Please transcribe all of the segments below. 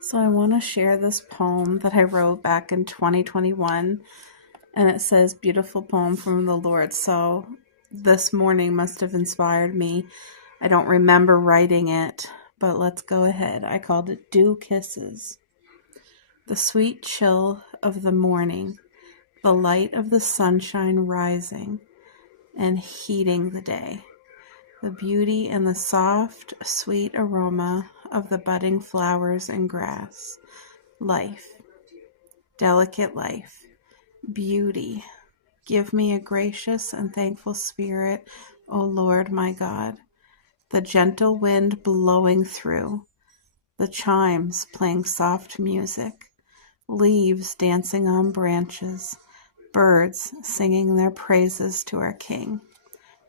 So I want to share this poem that I wrote back in 2021, and it says, "Beautiful poem from the Lord." So this morning must have inspired me. I don't remember writing it, but let's go ahead. I called it Dew Kisses. The sweet chill of the morning, the light of the sunshine rising and heating the day, the beauty and the soft, sweet aroma of the budding flowers and grass. Life, delicate life, beauty. Give me a gracious and thankful spirit, O Lord my God. The gentle wind blowing through, the chimes playing soft music, leaves dancing on branches, birds singing their praises to our King.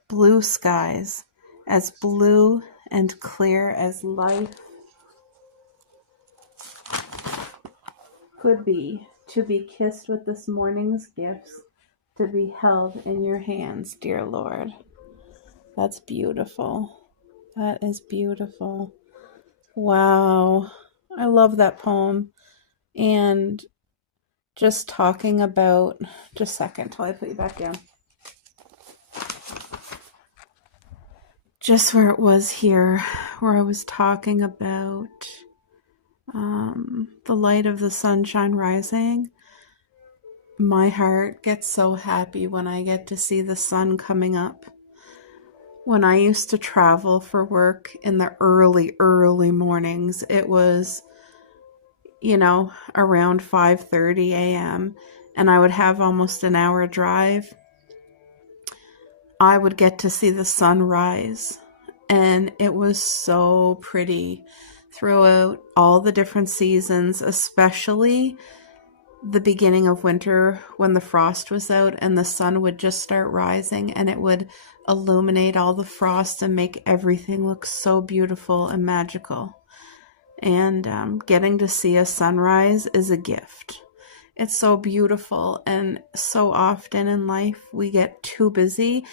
Blue skies, as blue and clear as life could be, to be kissed with this morning's gifts, to be held in your hands, dear Lord. That's beautiful. That is beautiful. Wow. I love that poem. And just talking about, just a second till I put you back down. Just where it was here, where I was talking about the light of the sunshine rising. My heart gets so happy when I get to see the sun coming up. When I used to travel for work in the early mornings, it was, around 5:30 a.m., and I would have almost an hour drive. I would get to see the sun rise, and it was so pretty throughout all the different seasons, especially the beginning of winter when the frost was out and the sun would just start rising, and it would illuminate all the frost and make everything look so beautiful and magical. And getting to see a sunrise is a gift. It's so beautiful, and so often in life we get too busy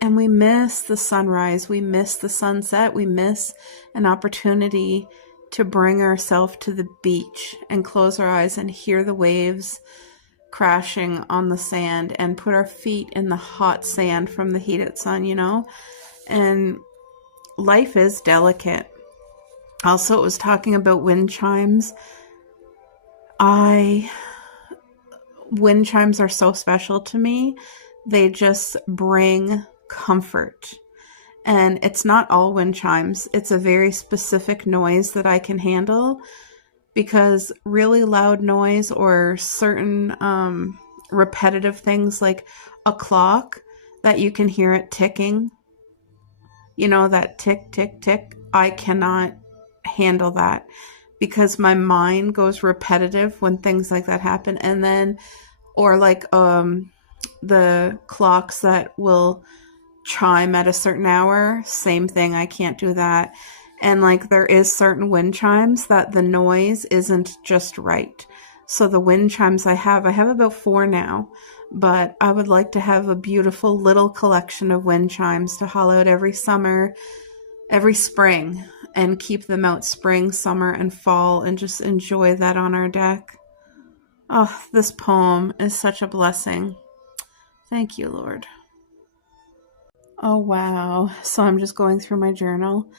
and we miss the sunrise, we miss the sunset, we miss an opportunity to bring ourselves to the beach and close our eyes and hear the waves crashing on the sand and put our feet in the hot sand from the heated sun, And life is delicate. Also, it was talking about wind chimes. Wind chimes are so special to me. They just bring comfort. And it's not all wind chimes. It's a very specific noise that I can handle, because really loud noise or certain repetitive things like a clock that you can hear it ticking, that tick, tick, tick, I cannot handle that, because my mind goes repetitive when things like that happen. And then, or like the clocks that will chime at a certain hour, same thing, I can't do that. And like there is certain wind chimes that the noise isn't just right. So the wind chimes I have about 4 now, but I would like to have a beautiful little collection of wind chimes to haul out every summer, every spring, and keep them out spring, summer, and fall, and just enjoy that on our deck. Oh, this poem is such a blessing. Thank you, Lord. Oh, wow. So I'm just going through my journal,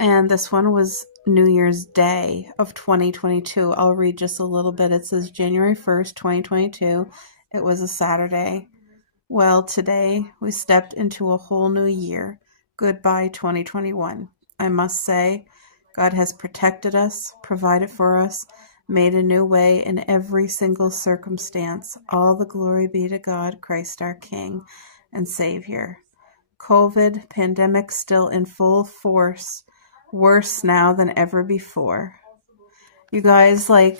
and this one was New Year's Day of 2022. I'll read just a little bit. It says January 1st, 2022. It was a Saturday. Well, today we stepped into a whole new year. Goodbye, 2021. I must say, God has protected us, provided for us, made a new way in every single circumstance. All the glory be to God, Christ our King and Savior. COVID pandemic still in full force, worse now than ever before. You guys, I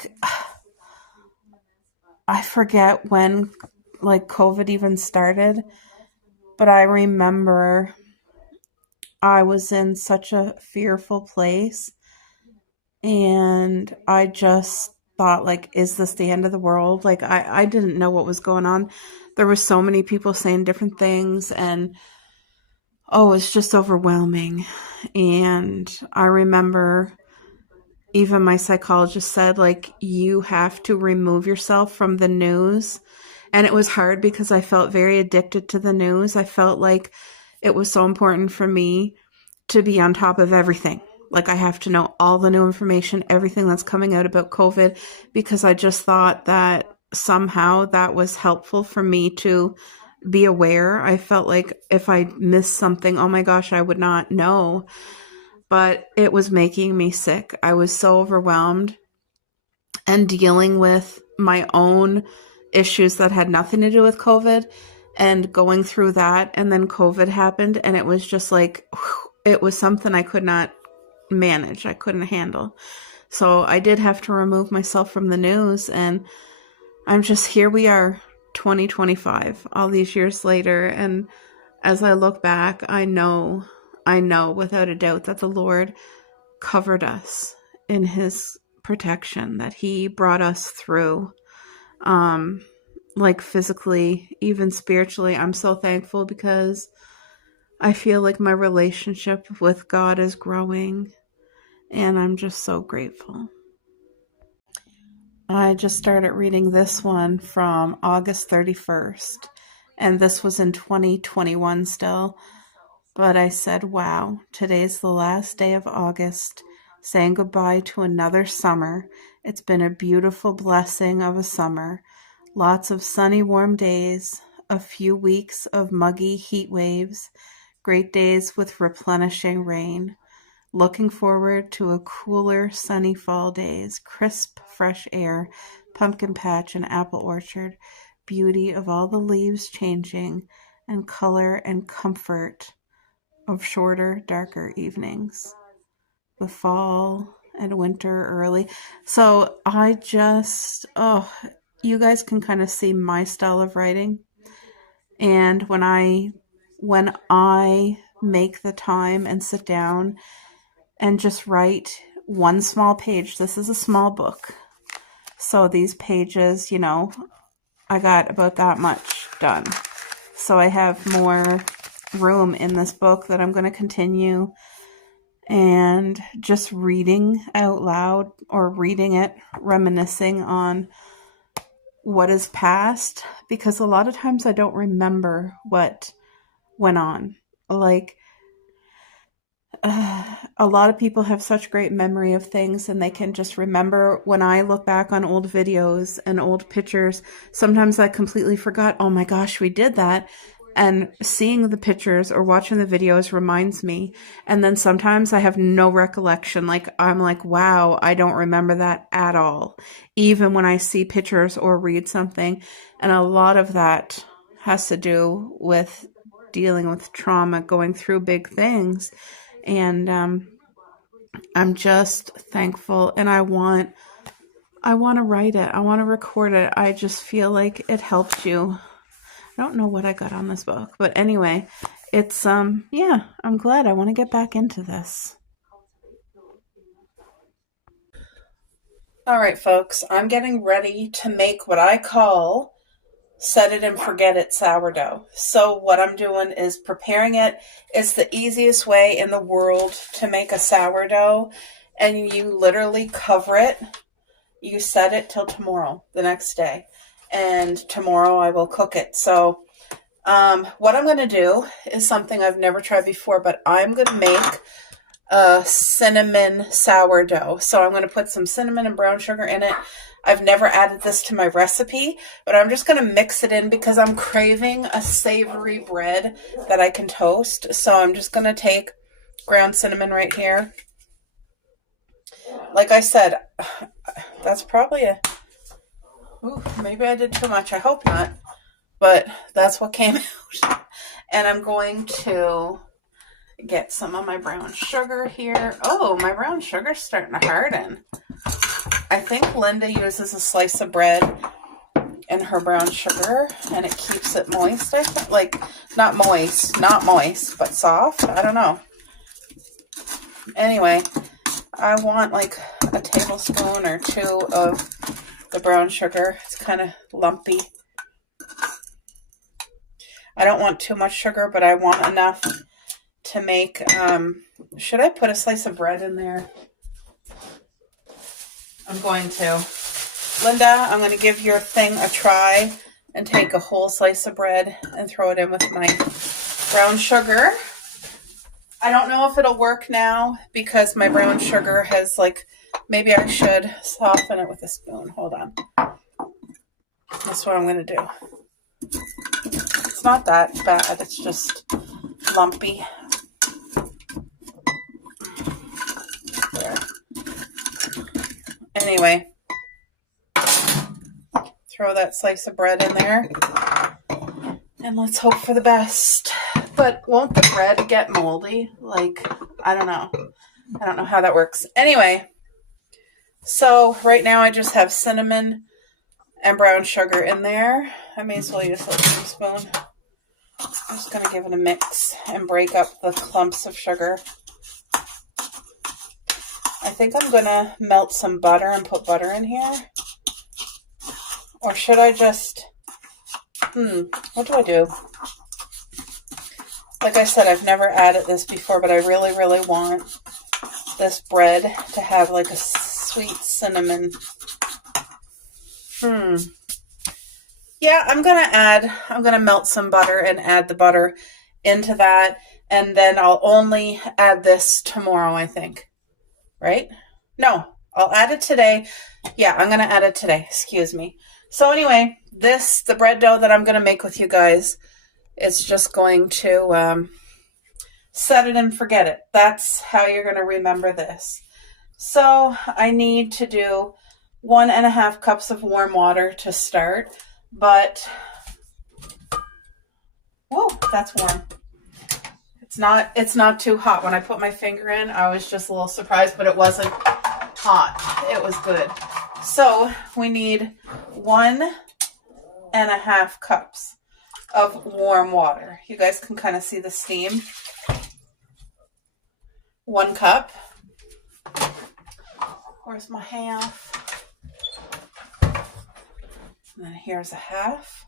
forget when COVID even started, but I remember I was in such a fearful place, and I just thought, is this the end of the world? I didn't know what was going on. There were so many people saying different things, and it's just overwhelming. And I remember even my psychologist said, like, you have to remove yourself from the news. And it was hard because I felt very addicted to the news. I felt like it was so important for me to be on top of everything. Like, I have to know all the new information, everything that's coming out about COVID, because I just thought that somehow that was helpful for me to be aware. I felt like if I missed something, oh my gosh, I would not know. But it was making me sick. I was so overwhelmed and dealing with my own issues that had nothing to do with COVID and going through that. And then COVID happened, and it was just like, it was something I could not manage. I couldn't handle. So I did have to remove myself from the news, and I'm just, here we are, 2025, all these years later. And as I look back, I know without a doubt that the Lord covered us in his protection, that he brought us through, like physically, even spiritually. I'm so thankful because I feel like my relationship with God is growing, and I'm just so grateful. I just started reading this one from August 31st, and this was in 2021 still. But I said, wow, today's the last day of August, saying goodbye to another summer. It's been a beautiful blessing of a summer. Lots of sunny, warm days, a few weeks of muggy heat waves, great days with replenishing rain. Looking forward to a cooler, sunny fall days, crisp, fresh air, pumpkin patch and apple orchard, beauty of all the leaves changing, and color and comfort of shorter, darker evenings. The fall and winter early. So I just, you guys can kind of see my style of writing. And when I make the time and sit down and just write one small page, this is a small book. So these pages, I got about that much done. So I have more room in this book that I'm going to continue, and just reading out loud or reading it, reminiscing on what is past, because a lot of times I don't remember what went on. Like, a lot of people have such great memory of things, and they can just remember. When I look back on old videos and old pictures, sometimes I completely forgot, oh my gosh, we did that. And seeing the pictures or watching the videos reminds me. And then sometimes I have no recollection. Like, I'm like, wow, I don't remember that at all, even when I see pictures or read something. And a lot of that has to do with dealing with trauma, going through big things. And I'm just thankful, and I want to write it. I want to record it. I just feel like it helps you. I don't know what I got on this book, but anyway, it's yeah, I'm glad. I want to get back into this. All right, folks, I'm getting ready to make what I call set it and forget it sourdough. So what I'm doing is preparing it. It's the easiest way in the world to make a sourdough, and you literally cover it. You set it till tomorrow, the next day, and tomorrow I will cook it. So what I'm going to do is something I've never tried before, but I'm going to make a cinnamon sourdough. So I'm going to put some cinnamon and brown sugar in it. I've never added this to my recipe, but I'm just going to mix it in because I'm craving a savory bread that I can toast. So I'm just going to take ground cinnamon right here. Like I said, that's probably maybe I did too much. I hope not. But that's what came out. And I'm going to get some of my brown sugar here. Oh, my brown sugar's starting to harden. I think Linda uses a slice of bread in her brown sugar, and it keeps it moist. I think, like, not moist, but soft. I don't know. Anyway, I want like a tablespoon or two of the brown sugar. It's kind of lumpy. I don't want too much sugar, but I want enough to make, should I put a slice of bread in there? I'm going to. Linda, I'm going to give your thing a try and take a whole slice of bread and throw it in with my brown sugar. I don't know if it'll work now because my brown sugar has maybe I should soften it with a spoon. Hold on. That's what I'm going to do. It's not that bad. It's just lumpy. There. Anyway, throw that slice of bread in there. And let's hope for the best. But won't the bread get moldy? I don't know. I don't know how that works. Anyway, so right now I just have cinnamon and brown sugar in there. I may as well use a spoon. I'm just going to give it a mix and break up the clumps of sugar. I think I'm going to melt some butter and put butter in here. Or should I just... what do I do? Like I said, I've never added this before, but I really, really want this bread to have a sweet cinnamon. Yeah, I'm going to melt some butter and add the butter into that. And then I'll only add this tomorrow, I think. Right? No, I'll add it today. Yeah, I'm going to add it today. Excuse me. So anyway, the bread dough that I'm going to make with you guys, it's just going to set it and forget it. That's how you're going to remember this. So I need to do 1.5 cups of warm water to start, but whoa, that's warm. It's not too hot. When I put my finger in, I was just a little surprised, but it wasn't hot. It was good. So we need 1.5 cups of warm water. You guys can kind of see the steam. 1 cup. Where's my half? And then here's a half.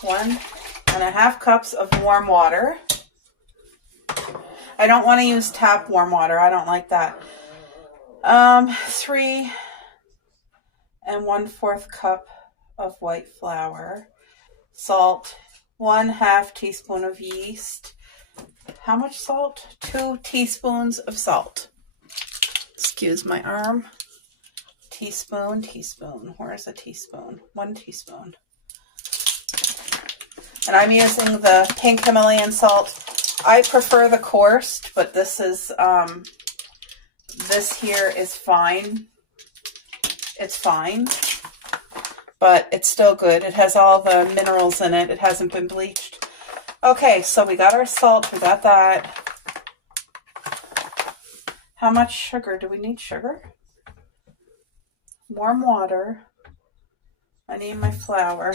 1.5 cups of warm water. I don't want to use tap warm water. I don't like that. 3 1/4 cup of white flour. Salt. 1/2 teaspoon of yeast. How much salt? 2 teaspoons of salt. Excuse my arm. Teaspoon. Where's a teaspoon? 1 teaspoon. And I'm using the pink Himalayan salt. I prefer the coarse, but this here is fine. It's fine, but it's still good. It has all the minerals in it. It hasn't been bleached. Okay, so we got our salt. We got that. How much sugar? Do we need sugar? Warm water. I need my flour.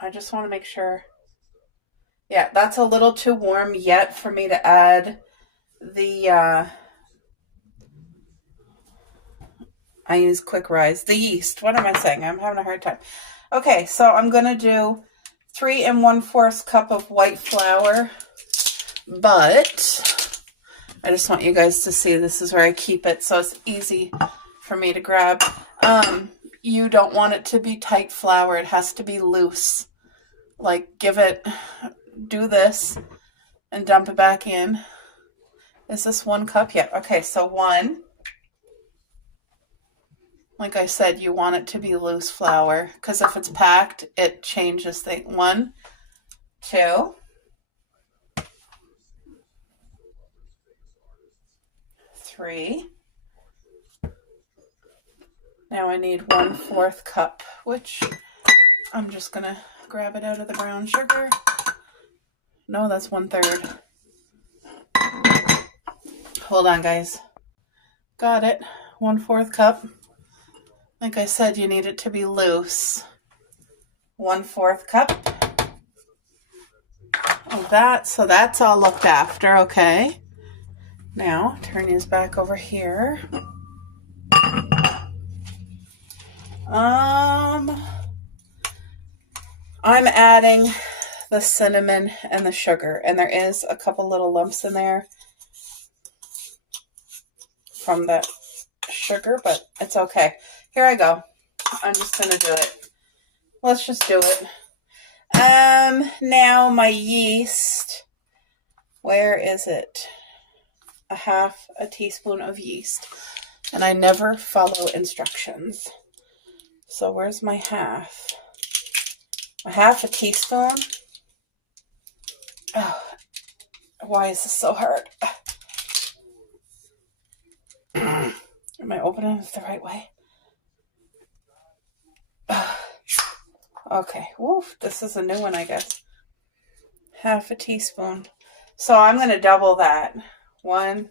I just want to make sure. Yeah, that's a little too warm yet for me to add the, I use quick rise, the yeast. What am I saying? I'm having a hard time. Okay, so I'm going to do 3 1/4 cup of white flour, but I just want you guys to see this is where I keep it, so it's easy for me to grab. You don't want it to be tight flour. It has to be loose. Do this and dump it back in. Is this 1 cup? Yeah. Okay, so 1. Like I said, you want it to be loose flour because if it's packed, it changes things. 1, 2, 3. Now I need 1/4 cup, which I'm just going to grab it out of the brown sugar. No, that's 1/3. Hold on, guys. Got it. 1/4 cup. Like I said, you need it to be loose. 1/4 cup of that. So that's all looked after. Okay. Now, turn these back over here. I'm adding the cinnamon and the sugar, and there is a couple little lumps in there from the sugar, but it's okay. Here I go. I'm just going to do it. Let's just do it. Now my yeast, where is it? A half a teaspoon of yeast. And I never follow instructions. So where's my half? A half a teaspoon. Oh, why is this so hard? Am I opening it the right way? Okay. Woof. This is a new one, I guess. Half a teaspoon. So I'm going to double that. One.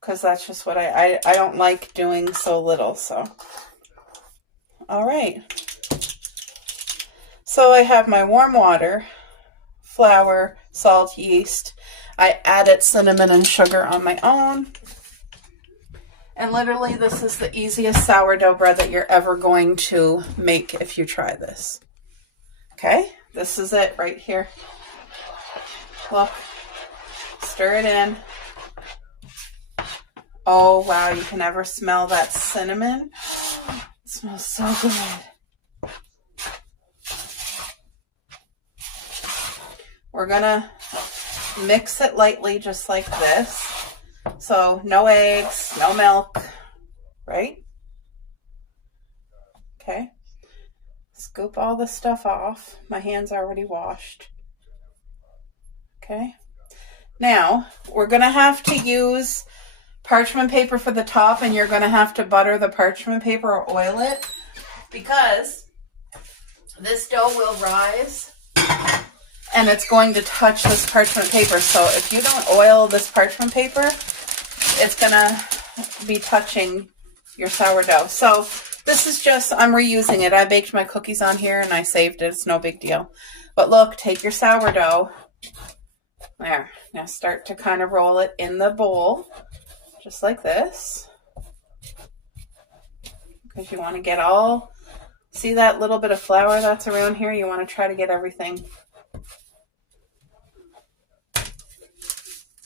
Because that's just what I don't like doing so little. So. All right. So I have my warm water, flour, salt, yeast. I added cinnamon and sugar on my own. And literally, this is the easiest sourdough bread that you're ever going to make if you try this. Okay, this is it right here. Look, stir it in. Oh, wow, you can ever smell that cinnamon? It smells so good. We're gonna mix it lightly just like this. So no eggs, no milk, right? Okay. Scoop all this stuff off. My hand's already washed. Okay. Now, we're going to have to use parchment paper for the top, and you're going to have to butter the parchment paper or oil it, because this dough will rise and it's going to touch this parchment paper. So if you don't oil this parchment paper, it's going to be touching your sourdough. So this is just, I'm reusing it. I baked my cookies on here and I saved it. It's no big deal. But look, take your sourdough. There. Now start to kind of roll it in the bowl, just like this. Because you want to get all, see that little bit of flour that's around here? You want to try to get everything.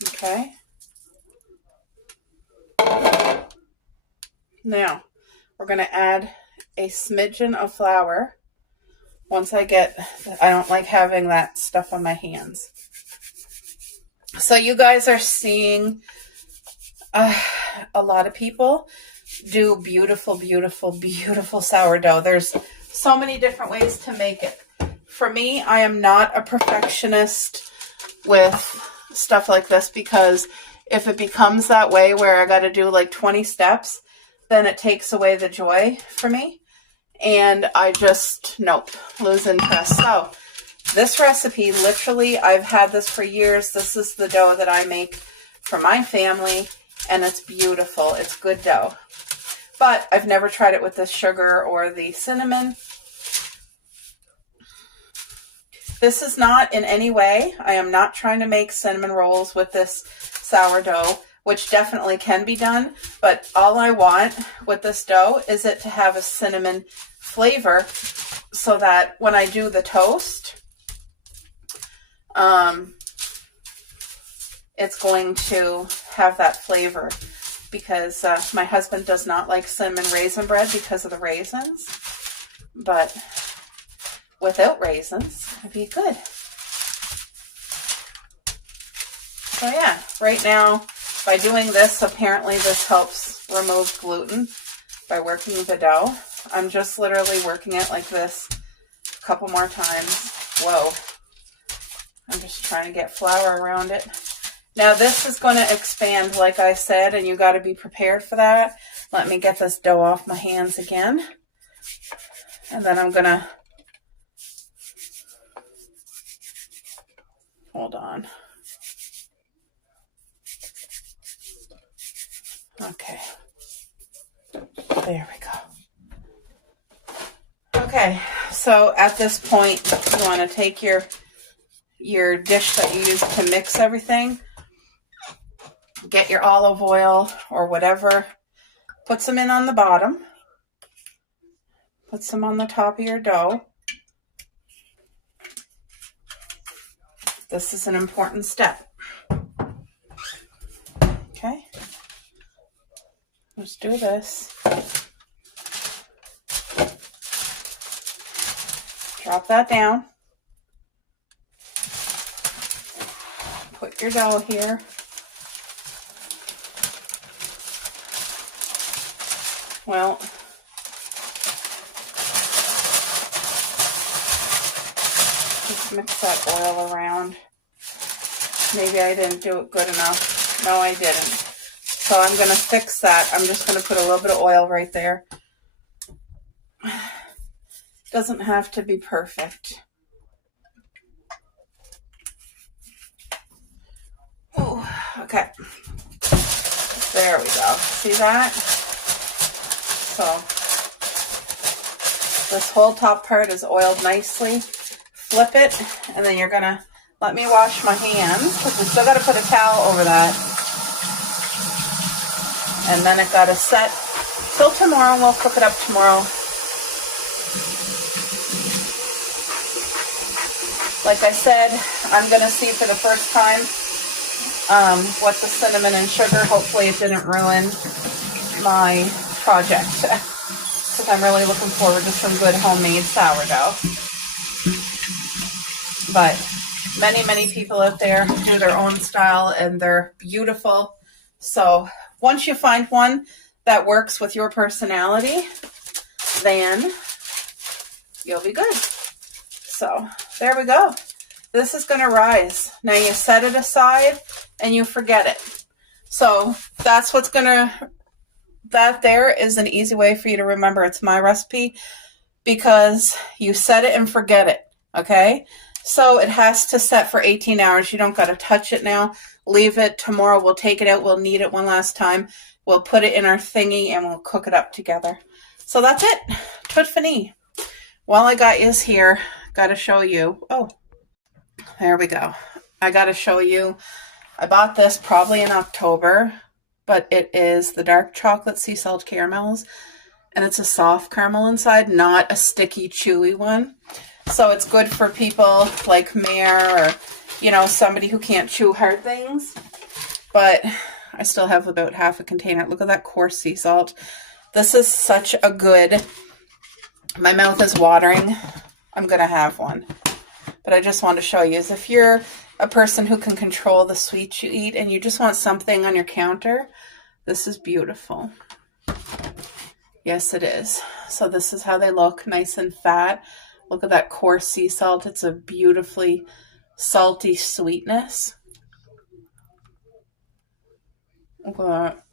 Okay. Now, we're going to add a smidgen of flour. Once I don't like having that stuff on my hands. So you guys are seeing a lot of people do beautiful, beautiful, beautiful sourdough. There's so many different ways to make it. For me, I am not a perfectionist with stuff like this, because if it becomes that way where I got to do like 20 steps, then it takes away the joy for me. And I just, nope, lose interest. So this recipe, literally, I've had this for years. This is the dough that I make for my family, and it's beautiful. It's good dough. But I've never tried it with the sugar or the cinnamon. This is not in any way, I am not trying to make cinnamon rolls with this sourdough, which definitely can be done, but all I want with this dough is it to have a cinnamon flavor, so that when I do the toast, it's going to have that flavor, because my husband does not like cinnamon raisin bread because of the raisins, but without raisins, it'd be good. So yeah, right now, by doing this, apparently this helps remove gluten by working the dough. I'm just literally working it like this a couple more times. Whoa. I'm just trying to get flour around it. Now this is going to expand, like I said, and you got to be prepared for that. Let me get this dough off my hands again. And then I'm going to, hold on. Okay. There we go. Okay, so at this point, you want to take your dish that you use to mix everything, get your olive oil or whatever, put some in on the bottom, put some on the top of your dough, This is an important step. Okay. Let's do this. Drop that down. Put your dough here. Well, just mix that oil around. Maybe I didn't do it good enough. No, I didn't. So I'm going to fix that. I'm just going to put a little bit of oil right there. Doesn't have to be perfect. Oh, okay. There we go. See that? So this whole top part is oiled nicely. Flip it, and then you're going to let me wash my hands, because we still got to put a towel over that. And then it got to set till tomorrow, and we'll cook it up tomorrow. Like I said, I'm going to see for the first time what the cinnamon and sugar, hopefully it didn't ruin my project. Because I'm really looking forward to some good homemade sourdough. But many people out there do their own style, and they're beautiful. So once you find one that works with your personality, then you'll be good. So there we go. This is going to rise. Now you set it aside and you forget it. So that's what's going to, that there is an easy way for you to remember it's my recipe, because you set it and forget it. Okay. So it has to set for 18 hours. You don't got to touch it now. Leave it. Tomorrow we'll take it out. We'll knead it one last time. We'll put it in our thingy and we'll cook it up together. So that's it. Tout fini. While I got yous here, got to show you. Oh, there we go. I got to show you. I bought this probably in October, but it is the dark chocolate sea salt caramels, and it's a soft caramel inside, not a sticky, chewy one. So it's good for people like Mare, or, you know, somebody who can't chew hard things. But I still have about half a container. Look at that coarse sea salt. This is such a good, my mouth is watering. I'm going to have one. But I just want to show you, is if you're a person who can control the sweets you eat and you just want something on your counter, this is beautiful. Yes, it is. So this is how they look, nice and fat. Look at that coarse sea salt. It's a beautifully salty sweetness. Look at that.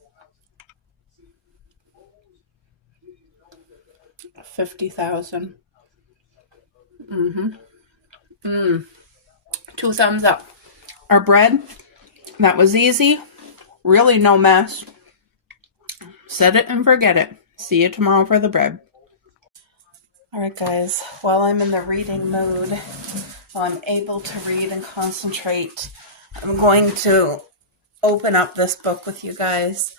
50,000. Two thumbs up. Our bread, that was easy. Really no mess. Set it and forget it. See you tomorrow for the bread. Alright guys, while I'm in the reading mood, while I'm able to read and concentrate, I'm going to open up this book with you guys.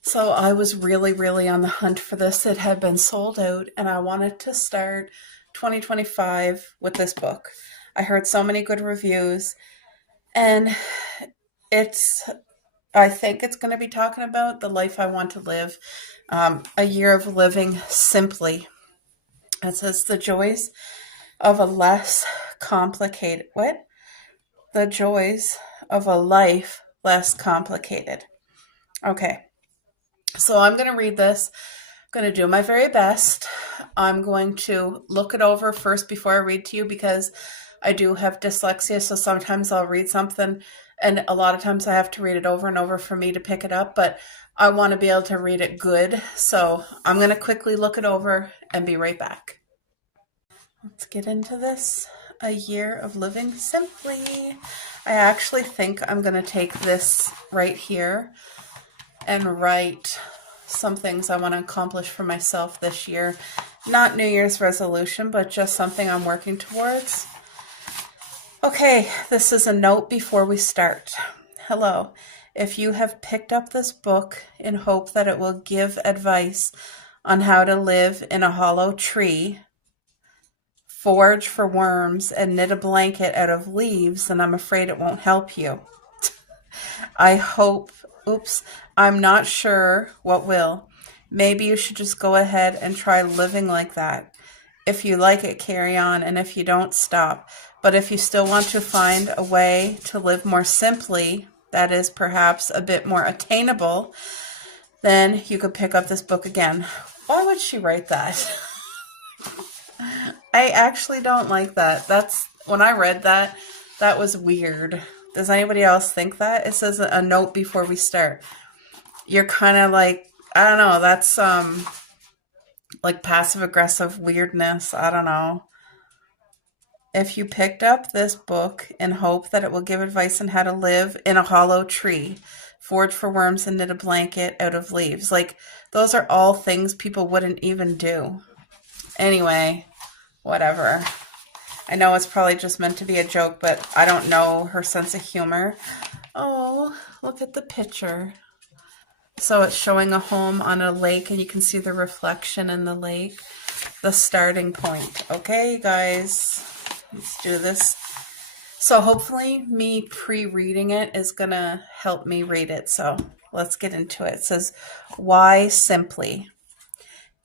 So I was really on the hunt for this. It had been sold out, and I wanted to start 2025 with this book. I heard so many good reviews, and I think it's going to be talking about the life I want to live, a year of living simply. It says the joys of a less complicated, the joys of a life less complicated. Okay, so I'm going to read this. I'm going to do my very best. I'm going to look it over first before I read to you, because I do have dyslexia, so sometimes I'll read something and a lot of times I have to read it over and over for me to pick it up, but I want to be able to read it good. So I'm going to quickly look it over and be right back. Let's get into this. A year of living simply. I actually think I'm going to take this right here and write some things I want to accomplish for myself this year. Not New Year's resolution, but just something I'm working towards. Okay, this is a note before we start. Hello. If you have picked up this book in hope that it will give advice on how to live in a hollow tree, forage for worms, and knit a blanket out of leaves, then I'm afraid it won't help you. I hope, oops, I'm not sure what will. Maybe you should just go ahead and try living like that. If you like it, carry on, and if you don't, stop. But if you still want to find a way to live more simply, that is perhaps a bit more attainable, then you could pick up this book again. Why would she write that? I actually don't like that. When I read that, that was weird. Does anybody else think that? It says a note before we start. You're kind of like, I don't know, that's like passive aggressive weirdness. I don't know. If you picked up this book in hope that it will give advice on how to live in a hollow tree, forage for worms and knit a blanket out of leaves. Like, those are all things people wouldn't even do. Anyway, whatever. I know it's probably just meant to be a joke, but I don't know her sense of humor. Oh, look at the picture. So it's showing a home on a lake, and you can see the reflection in the lake. The starting point. Okay, guys, let's do this. So hopefully me pre-reading it is going to help me read it. So let's get into it. It says, why simply?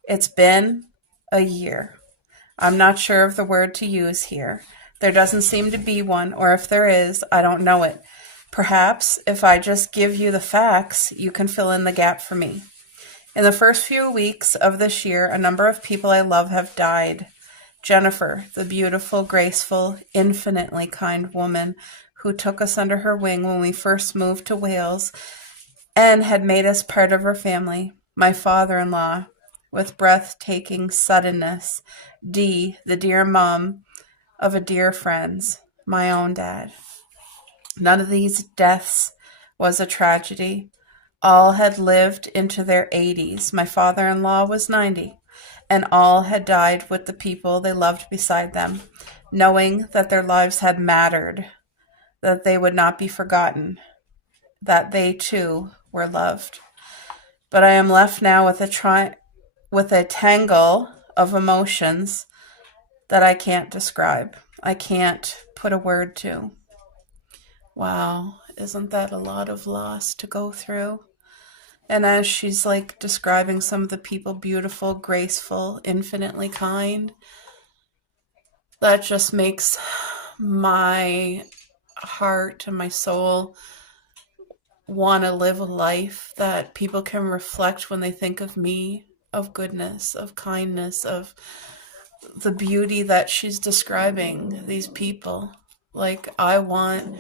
It's been a year. I'm not sure of the word to use here. There doesn't seem to be one, or if there is, I don't know it. Perhaps if I just give you the facts, you can fill in the gap for me. In the first few weeks of this year, a number of people I love have died. Jennifer, the beautiful, graceful, infinitely kind woman who took us under her wing when we first moved to Wales and had made us part of her family. My father-in-law, with breathtaking suddenness. Dee, the dear mom of a dear friend's, my own dad. None of these deaths was a tragedy. All had lived into their 80s. My father-in-law was 90, and all had died with the people they loved beside them, knowing that their lives had mattered, that they would not be forgotten, that they too were loved. But I am left now with a tangle of emotions that I can't describe. I can't put a word to. Wow, isn't that a lot of loss to go through? And as she's like describing some of the people, beautiful, graceful, infinitely kind, that just makes my heart and my soul want to live a life that people can reflect when they think of me, of goodness, of kindness, of the beauty that she's describing, these people. Like, I want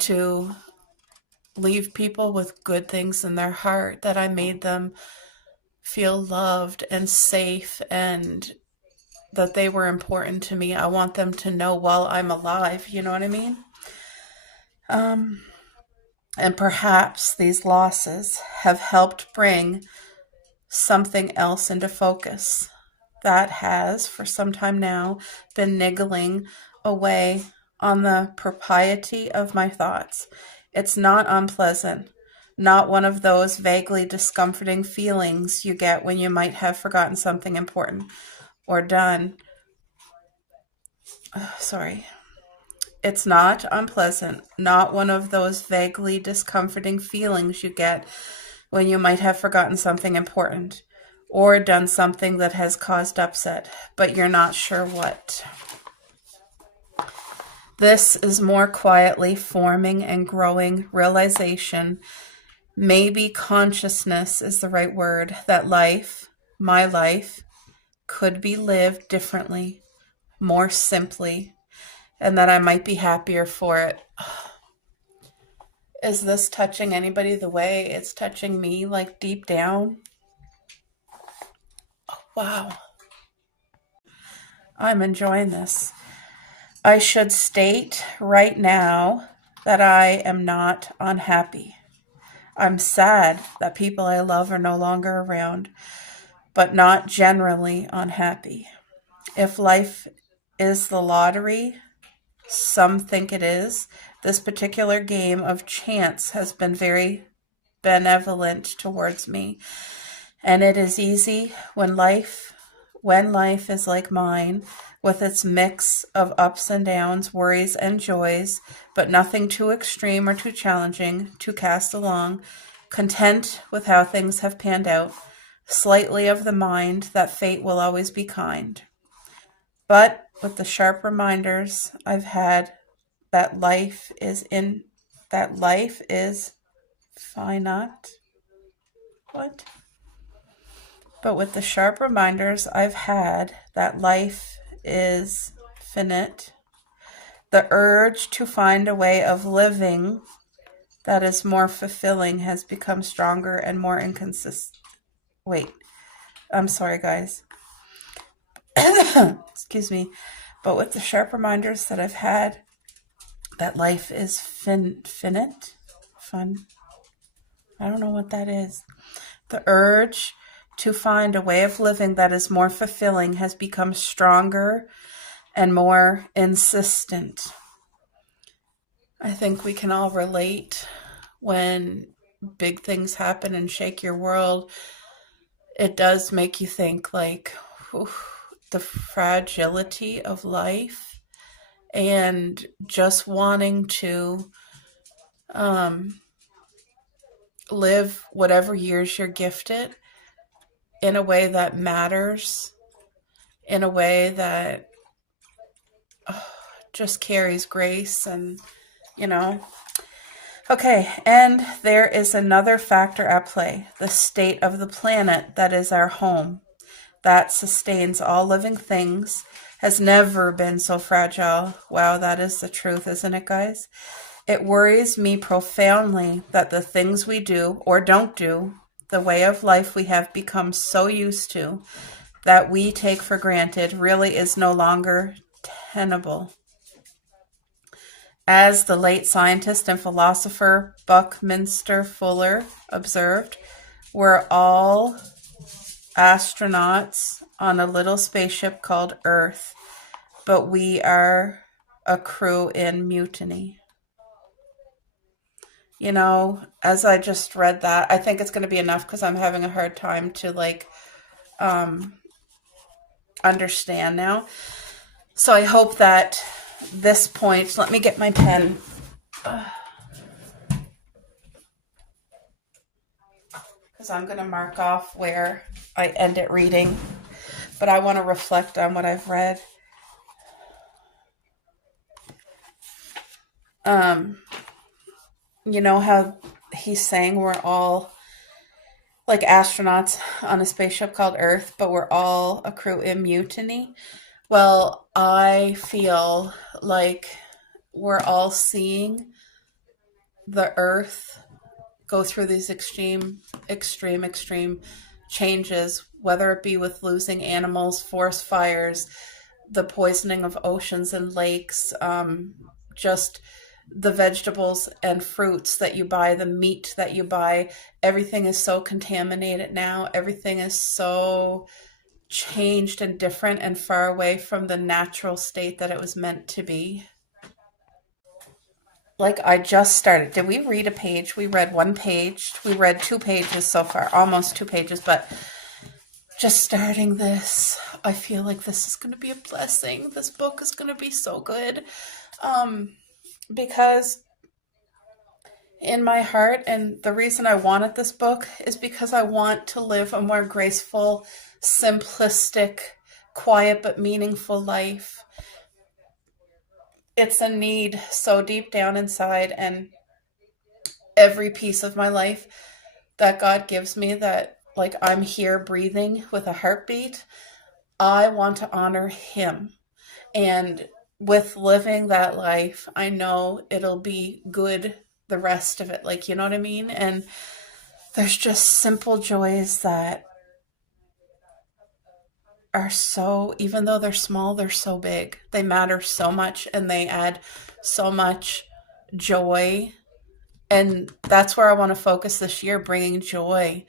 to leave people with good things in their heart, that I made them feel loved and safe and that they were important to me. I want them to know while I'm alive, you know what I mean? And perhaps these losses have helped bring something else into focus that has, for some time now, been niggling away on the propriety of my thoughts. It's not unpleasant, not one of those vaguely discomforting feelings you get when you might have forgotten something important or done. It's not unpleasant, not one of those vaguely discomforting feelings you get when you might have forgotten something important or done something that has caused upset, but you're not sure what. This is more quietly forming and growing realization, maybe consciousness is the right word, that life, my life, could be lived differently, more simply, and that I might be happier for it. Is this touching anybody the way it's touching me, like deep down? Oh, wow. I'm enjoying this. I should state right now that I am not unhappy. I'm sad that people I love are no longer around, but not generally unhappy. If life is the lottery, some think it is, this particular game of chance has been very benevolent towards me. And it is easy when life when life is like mine, with its mix of ups and downs, worries and joys, but nothing too extreme or too challenging to cast along, content with how things have panned out, slightly of the mind that fate will always be kind. But with the sharp reminders I've had that life is finite. What? But with the sharp reminders I've had that life is finite, the urge to find a way of living that is more fulfilling has become stronger and more inconsistent. Wait, I'm sorry, guys. Excuse me. But with the sharp reminders that I've had that life is finite, fun. I don't know what that is. The urge to find a way of living that is more fulfilling has become stronger and more insistent. I think we can all relate when big things happen and shake your world. It does make you think like the fragility of life and just wanting to live whatever years you're gifted in a way that matters, in a way that just carries grace and, you know. Okay, and there is another factor at play, the state of the planet that is our home, that sustains all living things, has never been so fragile. Wow, that is the truth, isn't it, guys? It worries me profoundly that the things we do or don't do, the way of life we have become so used to, that we take for granted, really is no longer tenable. As the late scientist and philosopher Buckminster Fuller observed, we're all astronauts on a little spaceship called Earth, but we are a crew in mutiny. You know, as I just read that, I think it's going to be enough because I'm having a hard time to understand now. So I hope that this point, let me get my pen. Because I'm going to mark off where I end it reading. But I want to reflect on what I've read. You know how he's saying we're all like astronauts on a spaceship called Earth, but we're all a crew in mutiny? Well, I feel like we're all seeing the Earth go through these extreme changes, whether it be with losing animals, forest fires, the poisoning of oceans and lakes, just the vegetables and fruits that you buy, the meat that you buy, everything is so contaminated now. Everything is so changed and different and far away from the natural state that it was meant to be. Like I just started. Did we read a page? We read one page. We read 2 pages so far, almost 2 pages, but just starting this, I feel like this is going to be a blessing. This book is going to be so good. Because in my heart, and the reason I wanted this book is because I want to live a more graceful, simplistic, quiet but meaningful life. It's a need so deep down inside, and every piece of my life that God gives me, that like I'm here breathing with a heartbeat, I want to honor Him. And with living that life, I know it'll be good the rest of it. Like, you know what I mean? And there's just simple joys that are so, even though they're small, they're so big. They matter so much and they add so much joy. And that's where I want to focus this year, bringing joy,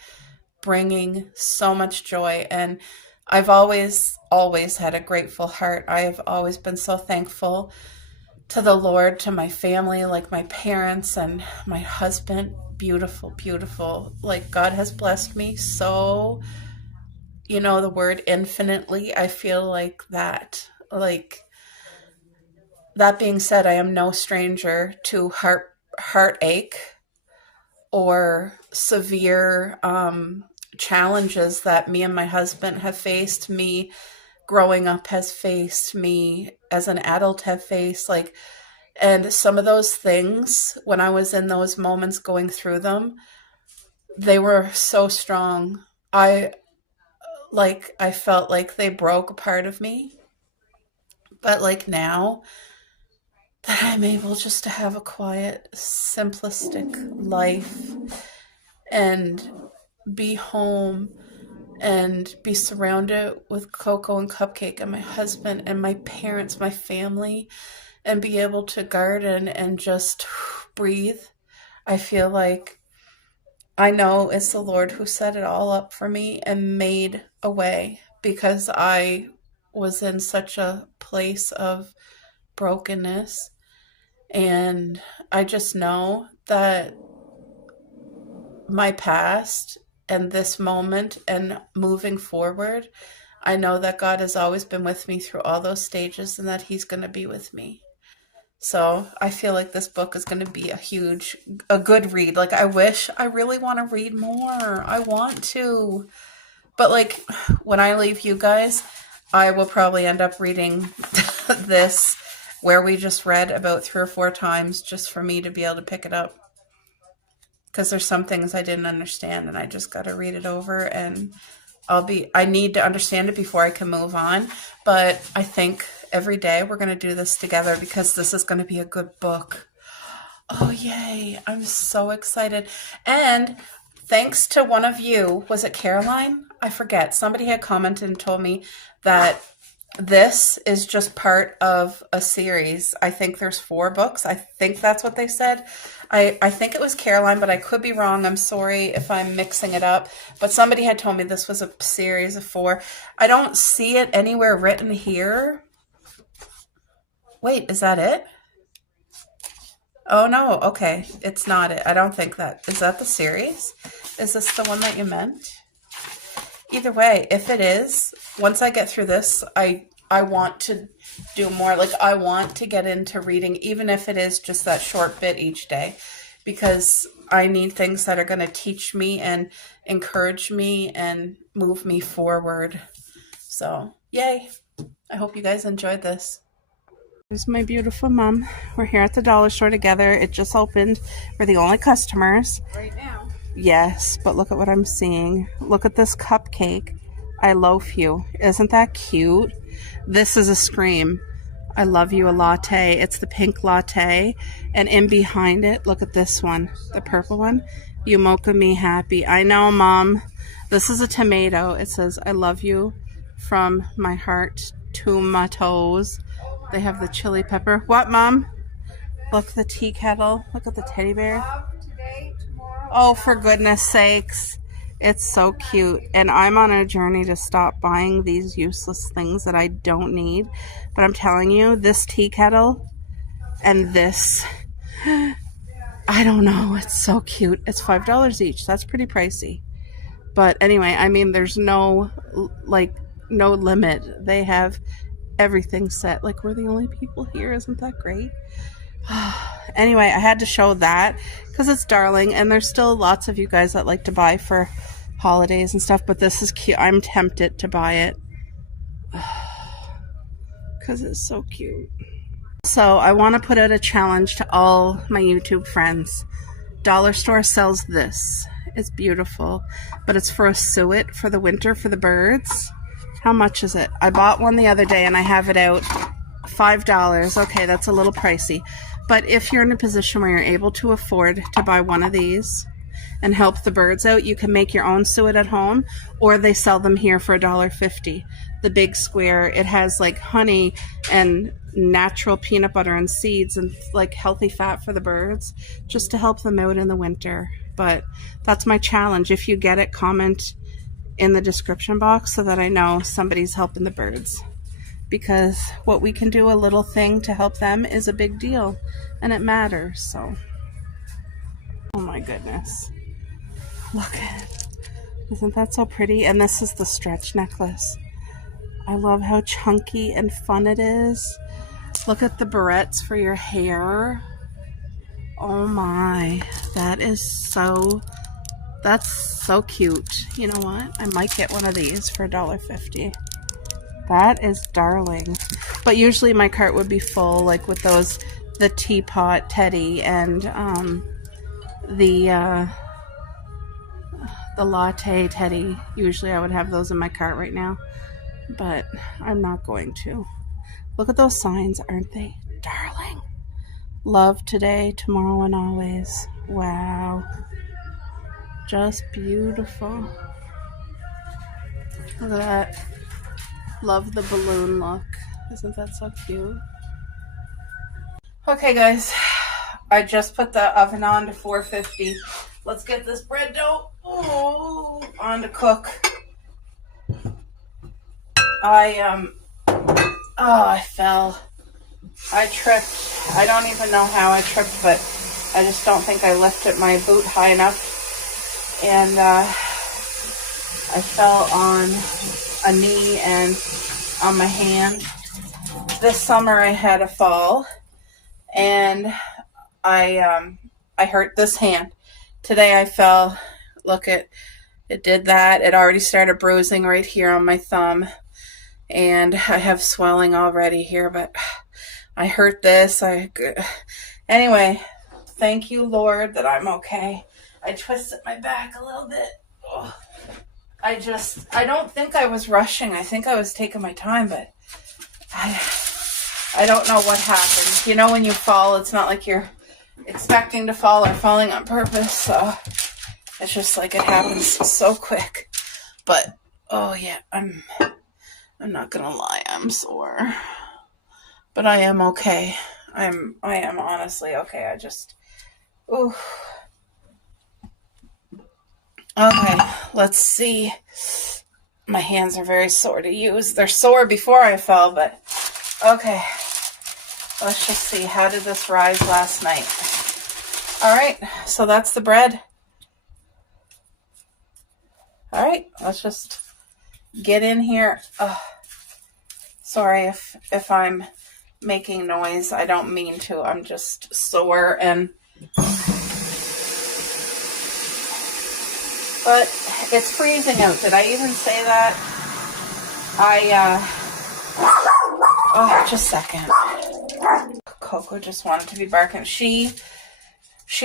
bringing so much joy. And I've always had a grateful heart. I have always been so thankful to the Lord, to my family, like my parents and my husband. Beautiful, beautiful. Like God has blessed me so you know, the word infinitely, I feel like that being said, I am no stranger to heartache or severe challenges that me and my husband have faced, me growing up has faced, me as an adult have faced. Like, and some of those things, when I was in those moments going through them, they were so strong. I felt like they broke a part of me. But like now that I'm able just to have a quiet, simplistic life and be home and be surrounded with cocoa and cupcake and my husband and my parents, my family, and be able to garden and just breathe. I feel like I know it's the Lord who set it all up for me and made a way, because I was in such a place of brokenness. And I just know that my past and this moment and moving forward, I know that God has always been with me through all those stages and that He's going to be with me. So I feel like this book is going to be a good read. Like, I really want to read more. I want to. But like, when I leave you guys, I will probably end up reading this, where we just read, about 3 or 4 times, just for me to be able to pick it up. Because there's some things I didn't understand and I just got to read it over, and I need to understand it before I can move on. But I think every day we're going to do this together, because this is going to be a good book. Oh, yay. I'm so excited. And thanks to one of you, was it Caroline? I forget. Somebody had commented and told me that this is just part of a series. I think there's 4 books. I think that's what they said. I think it was Caroline, but I could be wrong. I'm sorry if I'm mixing it up. But somebody had told me this was a series of 4. I don't see it anywhere written here. Wait, is that it? Oh, no. Okay. It's not it. I don't think that. Is that the series? Is this the one that you meant? Either way, if it is, once I get through this, I want to do more. Like, I want to get into reading, even if it is just that short bit each day, because I need things that are going to teach me and encourage me and move me forward. So, yay. I hope you guys enjoyed this. Here's my beautiful mom. We're here at the dollar store together. It just opened. We're the only customers. Right now. Yes, but look at what I'm seeing. Look at this cupcake. I loaf you. Isn't that cute? This is a Scream. I love you a latte. It's the pink latte. And in behind it, look at this one. The purple one. You mocha me happy. I know, Mom. This is a tomato. It says, I love you from my heart to my toes. They have the chili pepper. What, Mom? Look, the tea kettle. Look at the teddy bear. Oh, for goodness sakes. It's so cute. And I'm on a journey to stop buying these useless things that I don't need. But I'm telling you, this tea kettle and this, I don't know. It's so cute. It's $5 each. That's pretty pricey. But anyway, I mean, there's no limit. They have everything set. Like, we're the only people here. Isn't that great? Anyway, I had to show that because it's darling, and there's still lots of you guys that like to buy for holidays and stuff, but this is cute. I'm tempted to buy it because it's so cute. So I want to put out a challenge to all my YouTube friends. Dollar store sells this. It's beautiful, but it's for a suet for the winter for the birds. How much is it? I bought one the other day and I have it out. $5. Okay, that's a little pricey. But if you're in a position where you're able to afford to buy one of these and help the birds out, you can make your own suet at home, or they sell them here for $1.50. The big square, it has like honey and natural peanut butter and seeds and like healthy fat for the birds, just to help them out in the winter. But that's my challenge. If you get it, comment in the description box so that I know somebody's helping the birds. Because what we can do, a little thing to help them, is a big deal, and it matters. So, oh my goodness, look at Isn't that so pretty? And this is the stretch necklace. I love how chunky and fun it is. Look at the barrettes for your hair. Oh my, that's so cute. You know what? I might get one of these for $1.50. That is darling. But usually my cart would be full, like with those, the teapot teddy and the latte teddy. Usually I would have those in my cart right now, but I'm not going to. Look at those signs, aren't they darling? Love today, tomorrow, and always. Wow. Just beautiful. Look at that. Love the balloon look. Isn't that so cute? Okay, guys. I just put the oven on to 450. Let's get this bread dough on to cook. I fell. I tripped. I don't even know how I tripped, but I just don't think I lifted my boot high enough. And I fell on a knee and on my hand. This summer I had a fall, and I hurt this hand. Today I fell. Look, it did that. It already started bruising right here on my thumb, and I have swelling already here, but I hurt this. Anyway, thank you, Lord, that I'm okay. I twisted my back a little bit. Oh. I don't think I was rushing. I think I was taking my time, but I don't know what happened. You know, when you fall, it's not like you're expecting to fall or falling on purpose, so it's just like it happens so quick. But oh yeah, I'm not gonna lie, I'm sore, but I am okay. I am honestly okay. Okay, let's see. My hands are very sore to use. They're sore before I fell, but okay. Let's just see. How did this rise last night? All right, so that's the bread. All right, let's just get in here. Sorry if I'm making noise. I don't mean to. I'm just sore but it's freezing out. Did I even say that? Just a second. Coco just wanted to be barking. She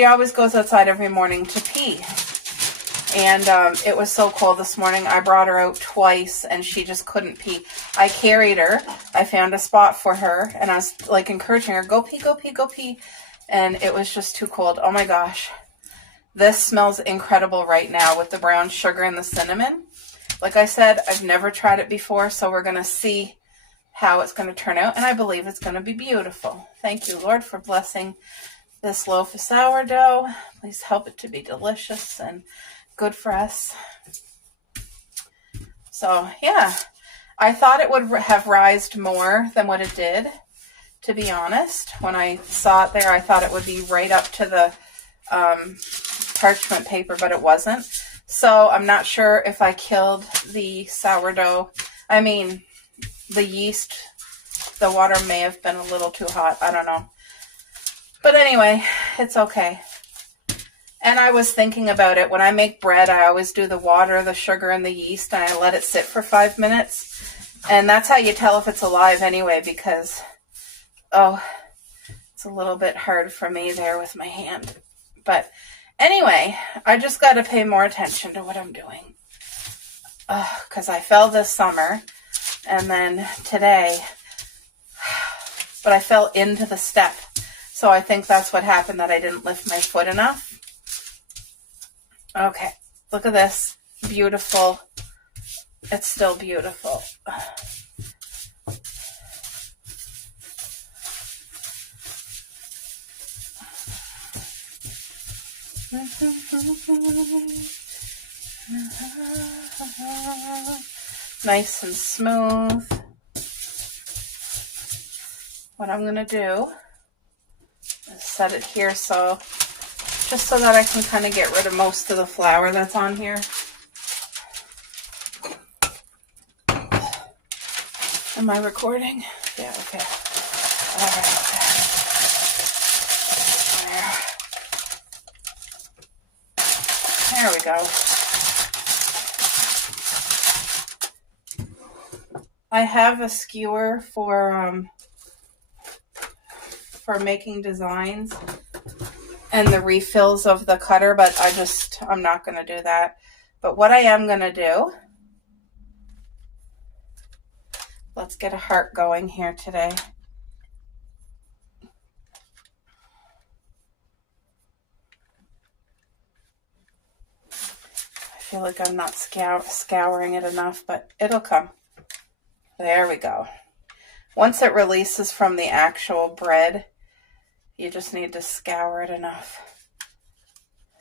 always goes outside every morning to pee. And it was so cold this morning. I brought her out twice and she just couldn't pee. I carried her. I found a spot for her and I was like encouraging her, go pee, go pee, go pee. And it was just too cold. Oh my gosh. This smells incredible right now with the brown sugar and the cinnamon. Like I said, I've never tried it before, so we're going to see how it's going to turn out, and I believe it's going to be beautiful. Thank you, Lord, for blessing this loaf of sourdough. Please help it to be delicious and good for us. So, yeah, I thought it would have rised more than what it did, to be honest. When I saw it there, I thought it would be right up to the parchment paper, but it wasn't. So I'm not sure if I killed the sourdough. I mean, the yeast, the water may have been a little too hot. I don't know. But anyway, it's okay. And I was thinking about it. When I make bread, I always do the water, the sugar, and the yeast, and I let it sit for 5 minutes. And that's how you tell if it's alive anyway, because, it's a little bit hard for me there with my hand. But anyway, I just got to pay more attention to what I'm doing. Because I fell this summer, and then today, but I fell into the step. So I think that's what happened, that I didn't lift my foot enough. Okay, look at this. Beautiful. It's still beautiful. Nice and smooth. What I'm going to do is set it here just so that I can kind of get rid of most of the flour that's on here. Am I recording? Yeah, okay. All right. There we go. I have a skewer for making designs and the refills of the cutter, but I'm not going to do that. But what I am going to do, let's get a heart going here today. I feel like I'm not scouring it enough, but it'll come. There we go. Once it releases from the actual bread, you just need to scour it enough.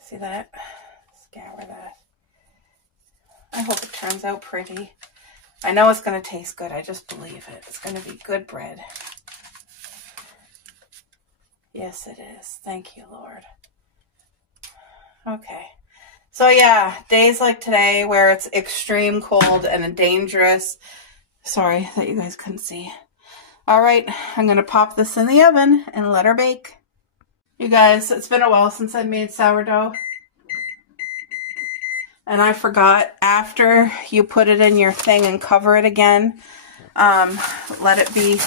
See that? Scour that. I hope it turns out pretty. I know it's going to taste good. I just believe it. It's going to be good bread. Yes, it is. Thank you, Lord. Okay. So yeah, days like today where it's extreme cold and dangerous. Sorry that you guys couldn't see. All right, I'm going to pop this in the oven and let her bake. You guys, it's been a while since I made sourdough. And I forgot, after you put it in your thing and cover it again, let it be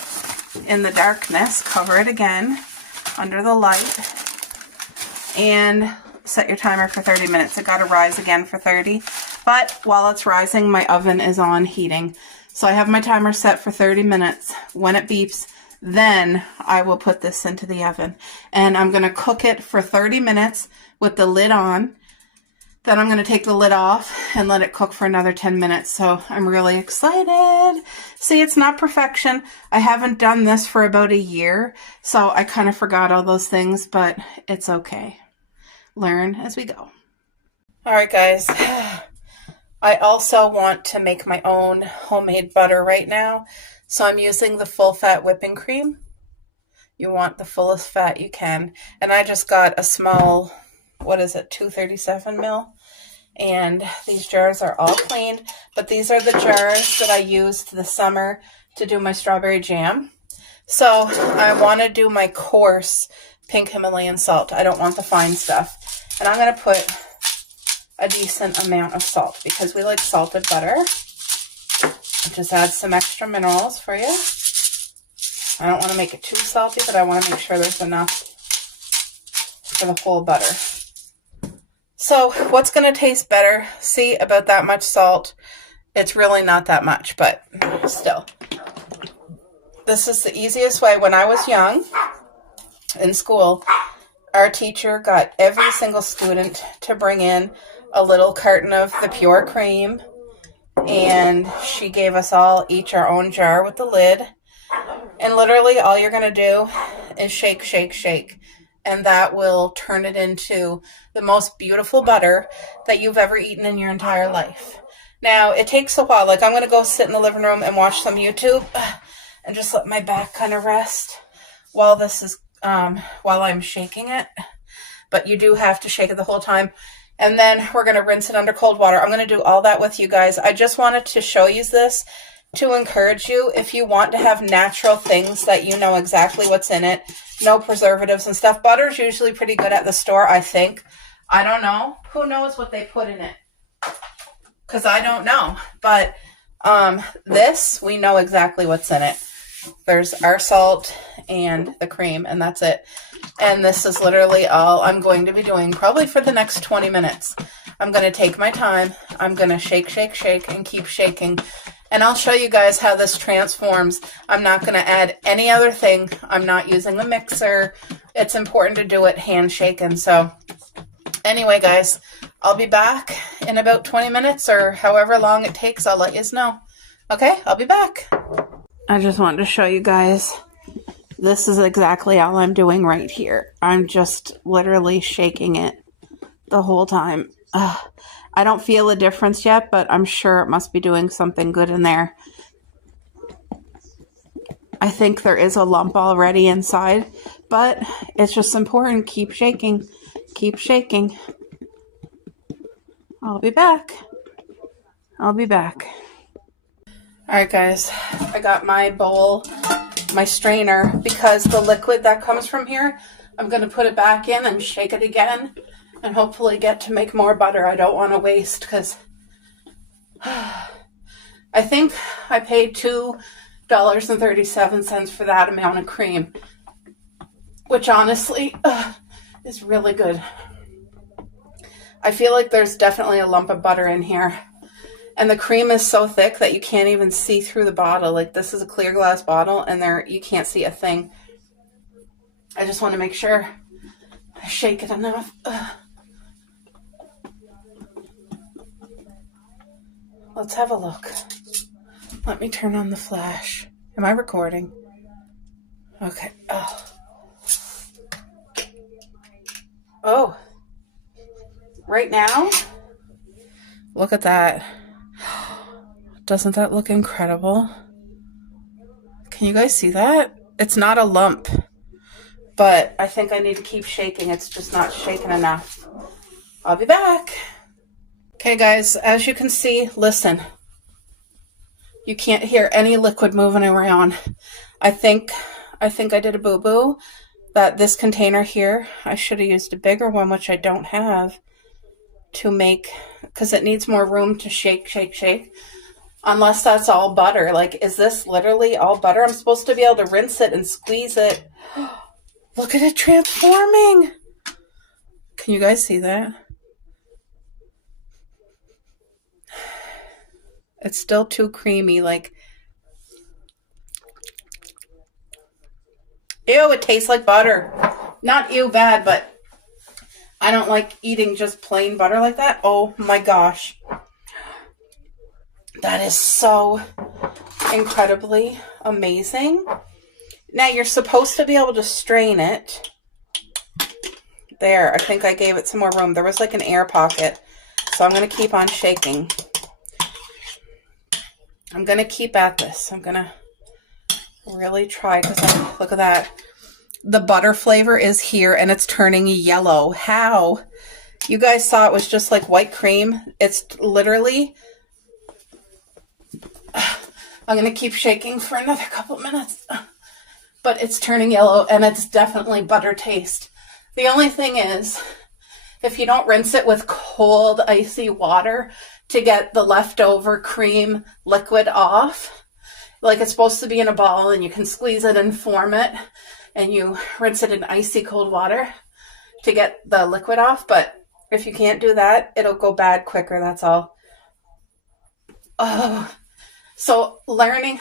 in the darkness, cover it again under the light, and set your timer for 30 minutes. It got to rise again for 30. But while it's rising, my oven is on heating. So I have my timer set for 30 minutes. When it beeps, then I will put this into the oven. And I'm going to cook it for 30 minutes with the lid on. Then I'm going to take the lid off and let it cook for another 10 minutes. So I'm really excited. See, it's not perfection. I haven't done this for about a year. So I kind of forgot all those things, but it's okay. Learn as we go. All right, guys. I also want to make my own homemade butter right now. So I'm using the full fat whipping cream. You want the fullest fat you can. And I just got a small, 237 ml. And these jars are all cleaned. But these are the jars that I used this summer to do my strawberry jam. So I want to do my coarse pink Himalayan salt. I don't want the fine stuff. And I'm going to put a decent amount of salt because we like salted butter. It just adds some extra minerals for you. I don't want to make it too salty, but I want to make sure there's enough for the whole butter. So what's going to taste better? See, about that much salt. It's really not that much, but still. This is the easiest way. When I was young in school, our teacher got every single student to bring in a little carton of the pure cream, and she gave us all each our own jar with the lid, and literally all you're going to do is shake, shake, shake, and that will turn it into the most beautiful butter that you've ever eaten in your entire life. Now, it takes a while. Like, I'm going to go sit in the living room and watch some YouTube and just let my back kind of rest while this is while I'm shaking it. But you do have to shake it the whole time. And then we're going to rinse it under cold water. I'm going to do all that with you guys. I just wanted to show you this to encourage you. If you want to have natural things that you know exactly what's in it, no preservatives and stuff. Butter's usually pretty good at the store, I think. I don't know. Who knows what they put in it? Because I don't know. But this, we know exactly what's in it. There's our salt and the cream, and that's it. And this is literally all I'm going to be doing probably for the next 20 minutes. I'm going to take my time. I'm going to shake, shake, shake, and keep shaking. And I'll show you guys how this transforms. I'm not going to add any other thing. I'm not using a mixer. It's important to do it hand shaken. So anyway, guys, I'll be back in about 20 minutes or however long it takes. I'll let you know. Okay, I'll be back. I just wanted to show you guys. This is exactly all I'm doing right here. I'm just literally shaking it the whole time. I don't feel a difference yet, but I'm sure it must be doing something good in there. I think there is a lump already inside, but it's just important. Keep shaking. Keep shaking. I'll be back. I'll be back. All right, guys, I got my bowl, my strainer, because the liquid that comes from here, I'm going to put it back in and shake it again and hopefully get to make more butter. I don't want to waste because I think I paid $2.37 for that amount of cream, which honestly is really good. I feel like there's definitely a lump of butter in here. And the cream is so thick that you can't even see through the bottle. Like, this is a clear glass bottle and there you can't see a thing. I just want to make sure I shake it enough. Let's have a look. Let me turn on the flash. Am I recording? Okay. Oh. Right now? Look at that. Doesn't that look incredible? Can you guys see that? It's not a lump, but I think I need to keep shaking. It's just not shaking enough. I'll be back. Okay, guys, as you can see, listen. You can't hear any liquid moving around. I think I did a boo-boo. That this container here, I should have used a bigger one, which I don't have, to make, because it needs more room to shake. Unless that's all butter. Like, is this literally all butter? I'm supposed to be able to rinse it and squeeze it. Look at it transforming. Can you guys see that? It's still too creamy. Like, ew, it tastes like butter. Not ew bad, but I don't like eating just plain butter like that. Oh my gosh. That is so incredibly amazing. Now you're supposed to be able to strain it. There, I think I gave it some more room. There was like an air pocket. So I'm going to keep on shaking. I'm going to keep at this. I'm going to really try, because look at that. The butter flavor is here and it's turning yellow. How? You guys saw it was just like white cream. It's literally... I'm going to keep shaking for another couple minutes. But it's turning yellow and it's definitely butter taste. The only thing is, if you don't rinse it with cold, icy water to get the leftover cream liquid off, like it's supposed to be in a ball and you can squeeze it and form it, and you rinse it in icy cold water to get the liquid off. But if you can't do that, it'll go bad quicker, that's all. Oh, so learn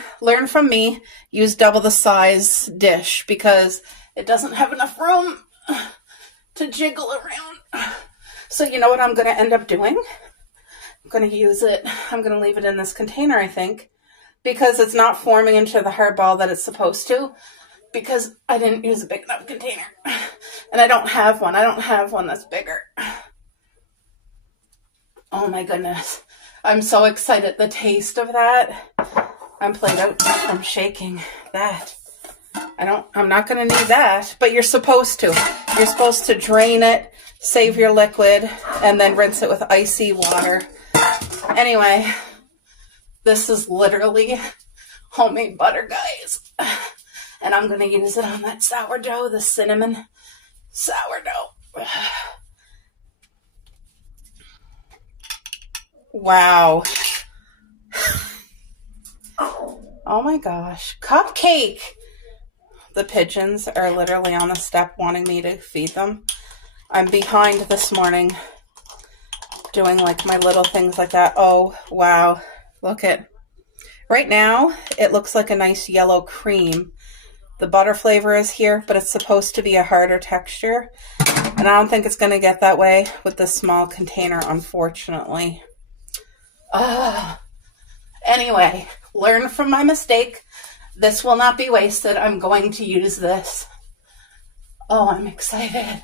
from me, use double the size dish because it doesn't have enough room to jiggle around. So you know what I'm going to end up doing? I'm going to use it. I'm going to leave it in this container, I think, because it's not forming into the hard ball that it's supposed to, because I didn't use a big enough container. And I don't have one. I don't have one that's bigger. Oh my goodness. I'm so excited. The taste of that. I'm played out from shaking that. I'm not going to need that, but you're supposed to. You're supposed to drain it, save your liquid, and then rinse it with icy water. Anyway, this is literally homemade butter, guys. And I'm going to use it on that sourdough, the cinnamon sourdough. Wow. Oh my gosh. Cupcake. The pigeons are literally on the step wanting me to feed them. I'm behind this morning doing like my little things like that. Oh, wow. Look at, right now, it looks like a nice yellow cream. The butter flavor is here, but it's supposed to be a harder texture. And I don't think it's going to get that way with this small container, unfortunately. Anyway, learn from my mistake. This will not be wasted. I'm going to use this. Oh, I'm excited.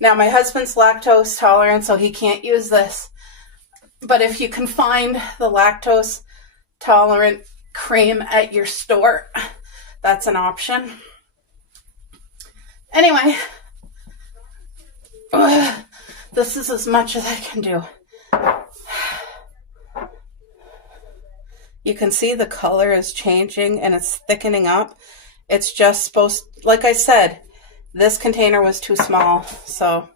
Now, my husband's lactose tolerant, so he can't use this. But if you can find the lactose tolerant cream at your store, that's an option. Anyway, this is as much as I can do. You can see the color is changing and it's thickening up. It's just supposed, like I said, this container was too small. So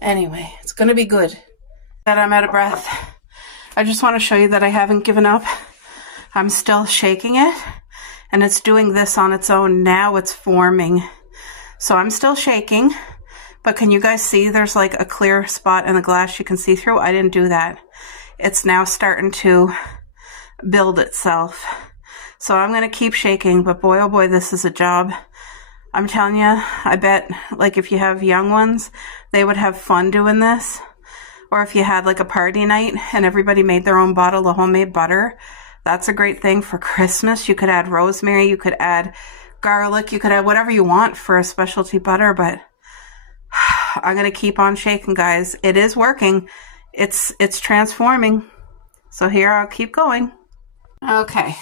anyway, it's going to be good. That I'm out of breath. I just want to show you that I haven't given up. I'm still shaking it and it's doing this on its own. Now it's forming. So I'm still shaking, but can you guys see there's like a clear spot in the glass you can see through? I didn't do that. It's now starting to build itself. So I'm going to keep shaking, but boy, oh boy, this is a job. I'm telling you, I bet like if you have young ones, they would have fun doing this. Or if you had like a party night and everybody made their own bottle of homemade butter, that's a great thing for Christmas. You could add rosemary, you could add garlic, you could add whatever you want for a specialty butter, but I'm going to keep on shaking, guys. It is working. It's transforming. So here, I'll keep going. Okay.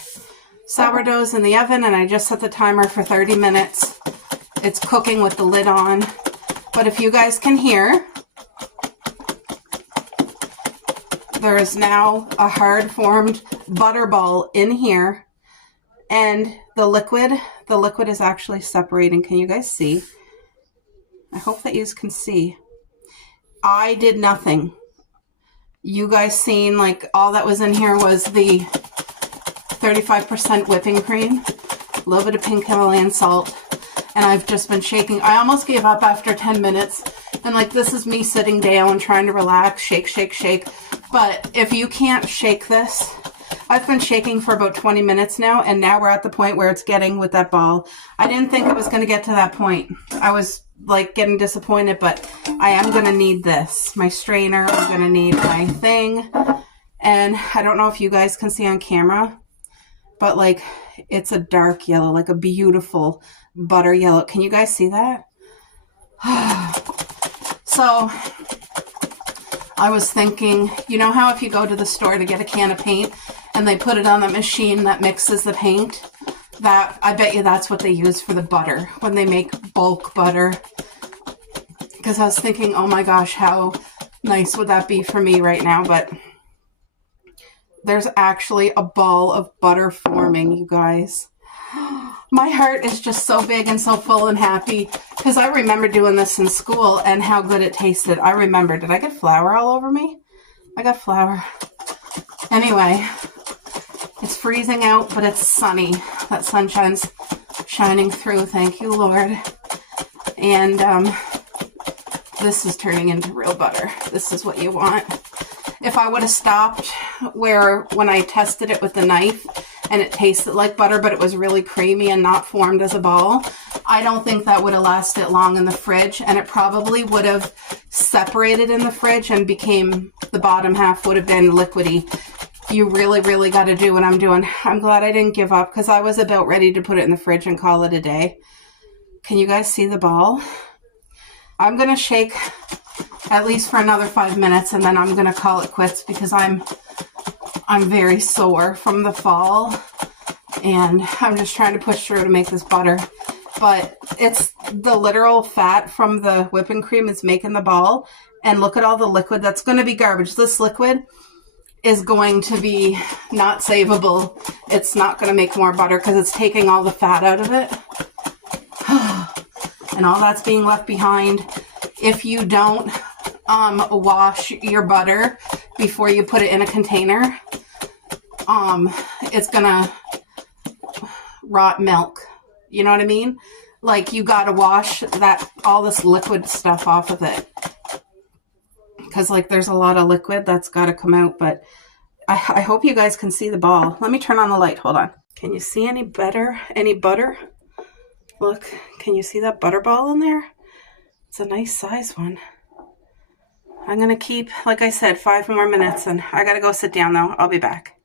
Sourdough's in the oven and I just set the timer for 30 minutes. It's cooking with the lid on. But if you guys can hear, there is now a hard formed butter ball in here. And the liquid is actually separating. Can you guys see? I hope that you can see. I did nothing. You guys seen like all that was in here was the 35% whipping cream, a little bit of pink Himalayan salt, and I've just been shaking. I almost gave up after 10 minutes, and like this is me sitting down trying to relax, shake, shake, shake. But if you can't shake this, I've been shaking for about 20 minutes now, and now we're at the point where it's getting with that ball. I didn't think it was going to get to that point. I was like getting disappointed, but I am going to need this. My strainer, I'm going to need my thing. And I don't know if you guys can see on camera, but like it's a dark yellow, like a beautiful butter yellow. Can you guys see that? So I was thinking, you know how if you go to the store to get a can of paint and they put it on the machine that mixes the paint, that I bet you that's what they use for the butter when they make bulk butter. Because I was thinking, oh my gosh, how nice would that be for me right now? But there's actually a ball of butter forming, you guys. My heart is just so big and so full and happy because I remember doing this in school and how good it tasted. I remember. Did I get flour all over me? I got flour. Anyway, it's freezing out, but it's sunny. That sunshine's shining through. Thank you, Lord. And this is turning into real butter. This is what you want. If I would have stopped when I tested it with the knife and it tasted like butter, but it was really creamy and not formed as a ball, I don't think that would have lasted long in the fridge, and it probably would have separated in the fridge and became, the bottom half would have been liquidy. You really, really got to do what I'm doing. I'm glad I didn't give up because I was about ready to put it in the fridge and call it a day. Can you guys see the ball? I'm going to shake at least for another 5 minutes and then I'm going to call it quits because I'm very sore from the fall and I'm just trying to push through to make this butter. But it's the literal fat from the whipping cream is making the ball. And look at all the liquid. That's going to be garbage. This liquid is going to be not savable. It's not going to make more butter because it's taking all the fat out of it. And all that's being left behind. If you don't wash your butter before you put it in a container, it's gonna rot milk. You know what I mean? Like you gotta wash all this liquid stuff off of it. Because like there's a lot of liquid that's gotta come out, but I hope you guys can see the ball. Let me turn on the light, hold on. Can you see any butter? Look, can you see that butter ball in there? It's a nice size one. I'm going to keep, like I said, 5 more minutes and I got to go sit down though. I'll be back.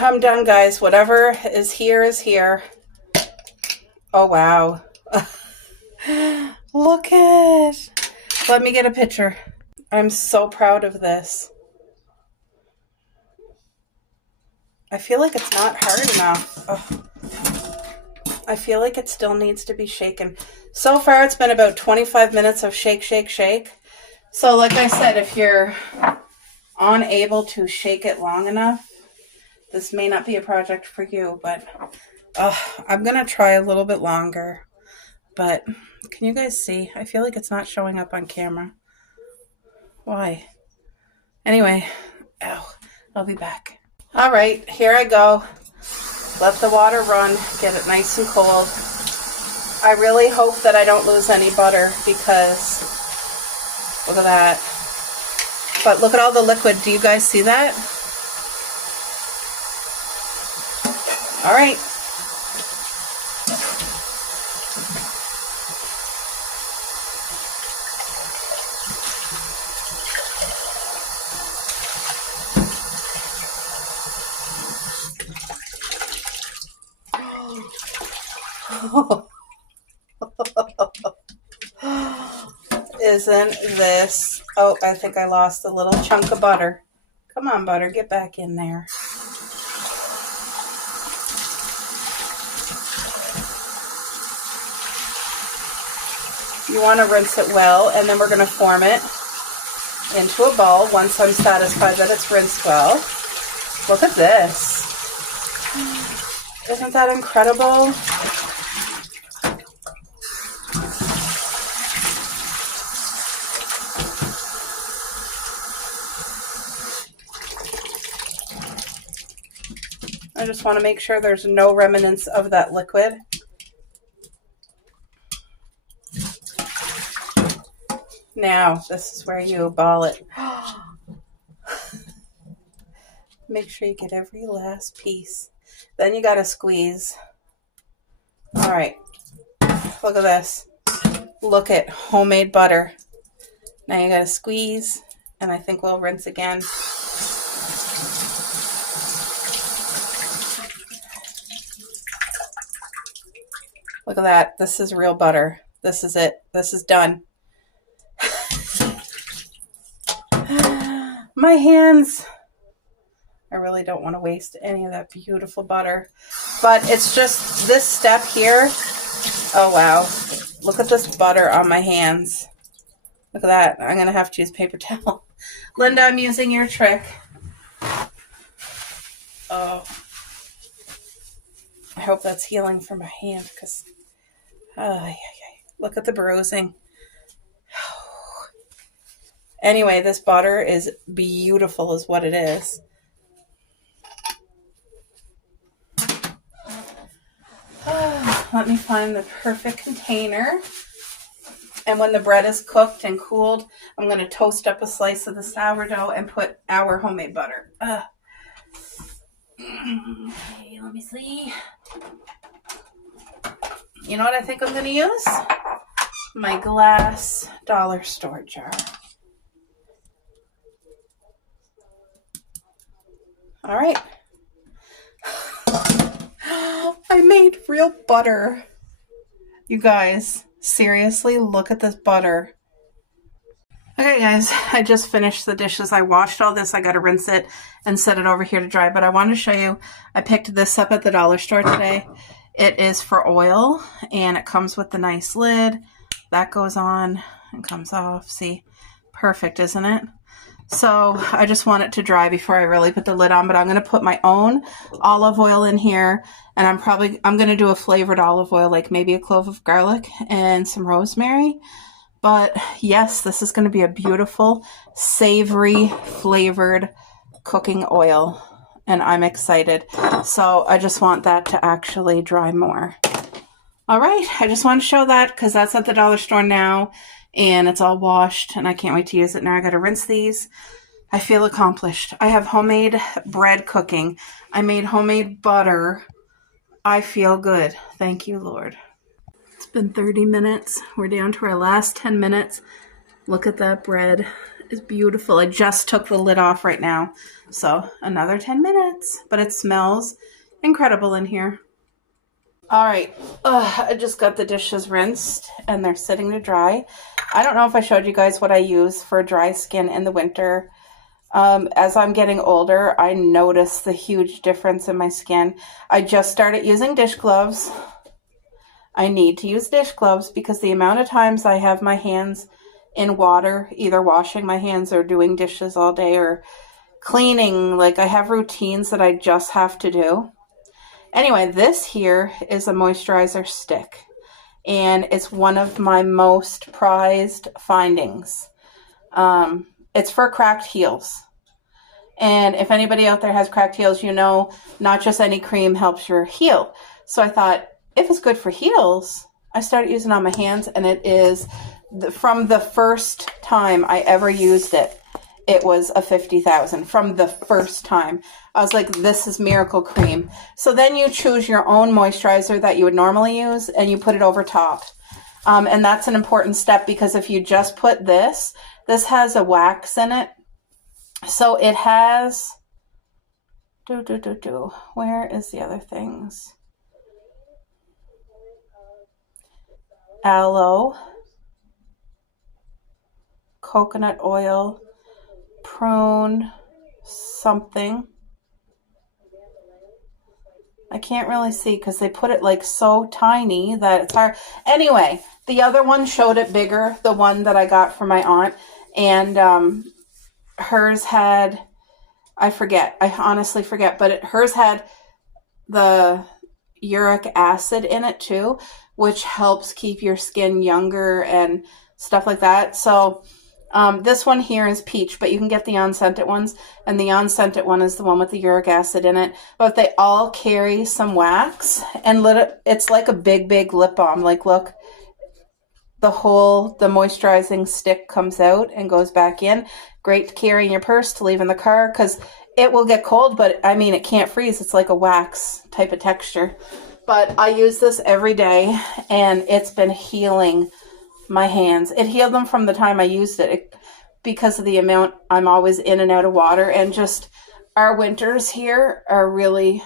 I'm done, guys. Whatever is here is here. Oh, wow. Look it. Let me get a picture. I'm so proud of this. I feel like it's not hard enough. Oh. I feel like it still needs to be shaken. So far, it's been about 25 minutes of shake, shake, shake. So like I said, if you're unable to shake it long enough. This may not be a project for you, but I'm going to try a little bit longer. But can you guys see? I feel like it's not showing up on camera. Why? Anyway, I'll be back. All right, here I go. Let the water run, get it nice and cold. I really hope that I don't lose any butter because look at that. But look at all the liquid. Do you guys see that? All right. Isn't this? Oh, I think I lost a little chunk of butter. Come on, butter, get back in there. You want to rinse it well, and then we're going to form it into a ball once I'm satisfied that it's rinsed well. Look at this. Isn't that incredible? I just want to make sure there's no remnants of that liquid. Now, this is where you ball it. Make sure you get every last piece. Then you got to squeeze. All right. Look at this. Look at homemade butter. Now you got to squeeze, and I think we'll rinse again. Look at that. This is real butter. This is it. This is done. My hands. I really don't want to waste any of that beautiful butter. But it's just this step here. Oh, wow. Look at this butter on my hands. Look at that. I'm going to have to use paper towel. Linda, I'm using your trick. Oh. I hope that's healing for my hand because, look at the bruising. Anyway, this butter is beautiful is what it is. Let me find the perfect container. And when the bread is cooked and cooled, I'm going to toast up a slice of the sourdough and put our homemade butter. Okay, let me see. You know what I think I'm going to use? My glass dollar store jar. All right. I made real butter. You guys, seriously, look at this butter. Okay, guys, I just finished the dishes. I washed all this. I got to rinse it and set it over here to dry. But I wanted to show you, I picked this up at the dollar store today. It is for oil, and it comes with the nice lid. That goes on and comes off. See? Perfect, isn't it? So I just want it to dry before I really put the lid on, but I'm going to put my own olive oil in here, and I'm going to do a flavored olive oil, like maybe a clove of garlic and some rosemary. But yes, this is going to be a beautiful, savory, flavored cooking oil, and I'm excited. So I just want that to actually dry more. All right, I just want to show that because that's at the dollar store now. And it's all washed, and I can't wait to use it. Now I got to rinse these. I feel accomplished. I have homemade bread cooking. I made homemade butter. I feel good. Thank you, Lord. It's been 30 minutes. We're down to our last 10 minutes. Look at that bread. It's beautiful. I just took the lid off right now. So another 10 minutes. But it smells incredible in here. All right, I just got the dishes rinsed and they're sitting to dry. I don't know if I showed you guys what I use for dry skin in the winter. As I'm getting older, I notice the huge difference in my skin. I just started using dish gloves. I need to use dish gloves because the amount of times I have my hands in water, either washing my hands or doing dishes all day or cleaning. Like I have routines that I just have to do. Anyway, this here is a moisturizer stick, and it's one of my most prized findings. It's for cracked heels. And if anybody out there has cracked heels, you know, not just any cream helps your heel. So I thought, if it's good for heels, I started using it on my hands, and it is, from the first time I ever used it, it was a 50,000 from the first time. I was like, this is miracle cream. So then you choose your own moisturizer that you would normally use, and you put it over top. And that's an important step, because if you just put this has a wax in it. So it has, where is the other things? Aloe, coconut oil, prune, something. I can't really see because they put it like so tiny that it's hard. Anyway, the other one showed it bigger, the one that I got for my aunt, and hers had, I honestly forget, but hers had the uric acid in it too, which helps keep your skin younger and stuff like that. So this one here is peach, but you can get the unscented ones, and the unscented one is the one with the uric acid in it. But they all carry some wax, and it's like a big lip balm. Like, look, the moisturizing stick comes out and goes back in. Great to carry in your purse, to leave in the car, because it will get cold, but I mean, it can't freeze. It's like a wax type of texture. But I use this every day, and it's been healing my hands. It healed them from the time I used it, because of the amount I'm always in and out of water, and just our winters here are really,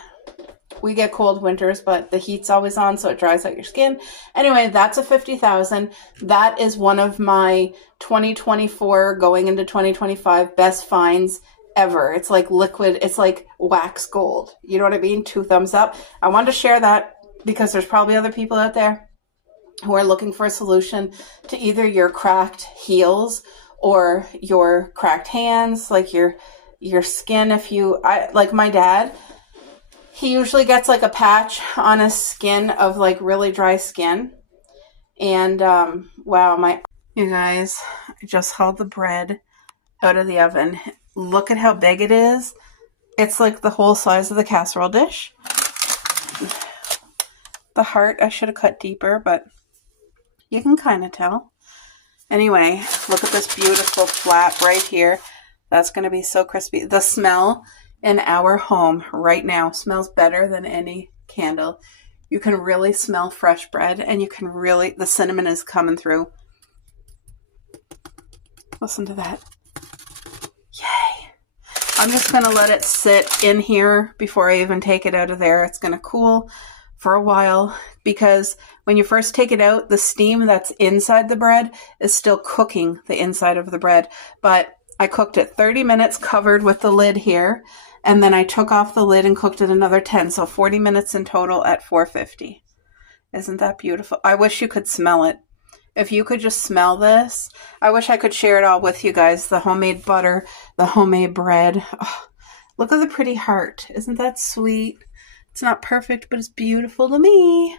we get cold winters, but the heat's always on, so it dries out your skin. Anyway, that's a 50,000. That is one of my 2024 going into 2025 best finds ever. It's like liquid, it's like wax gold. You know what I mean? 2 thumbs up. I wanted to share that because there's probably other people out there who are looking for a solution to either your cracked heels or your cracked hands, like your skin. Like my dad, he usually gets like a patch on his skin of like really dry skin. And wow, you guys, I just hauled the bread out of the oven. Look at how big it is. It's like the whole size of the casserole dish. The heart I should have cut deeper, but you can kind of tell. Anyway, look at this beautiful flap right here. That's going to be so crispy. The smell in our home right now smells better than any candle. You can really smell fresh bread, and you can really, the cinnamon is coming through. Listen to that. Yay. I'm just going to let it sit in here before I even take it out of there. It's going to cool for a while, because when you first take it out, the steam that's inside the bread is still cooking the inside of the bread. But I cooked it 30 minutes covered with the lid here, and then I took off the lid and cooked it another 10, so 40 minutes in total at 450. Isn't that beautiful? I wish you could smell it. If you could just smell this, I wish I could share it all with you guys. The homemade butter, the homemade bread. Oh, look at the pretty heart. Isn't that sweet? It's not perfect, but it's beautiful to me.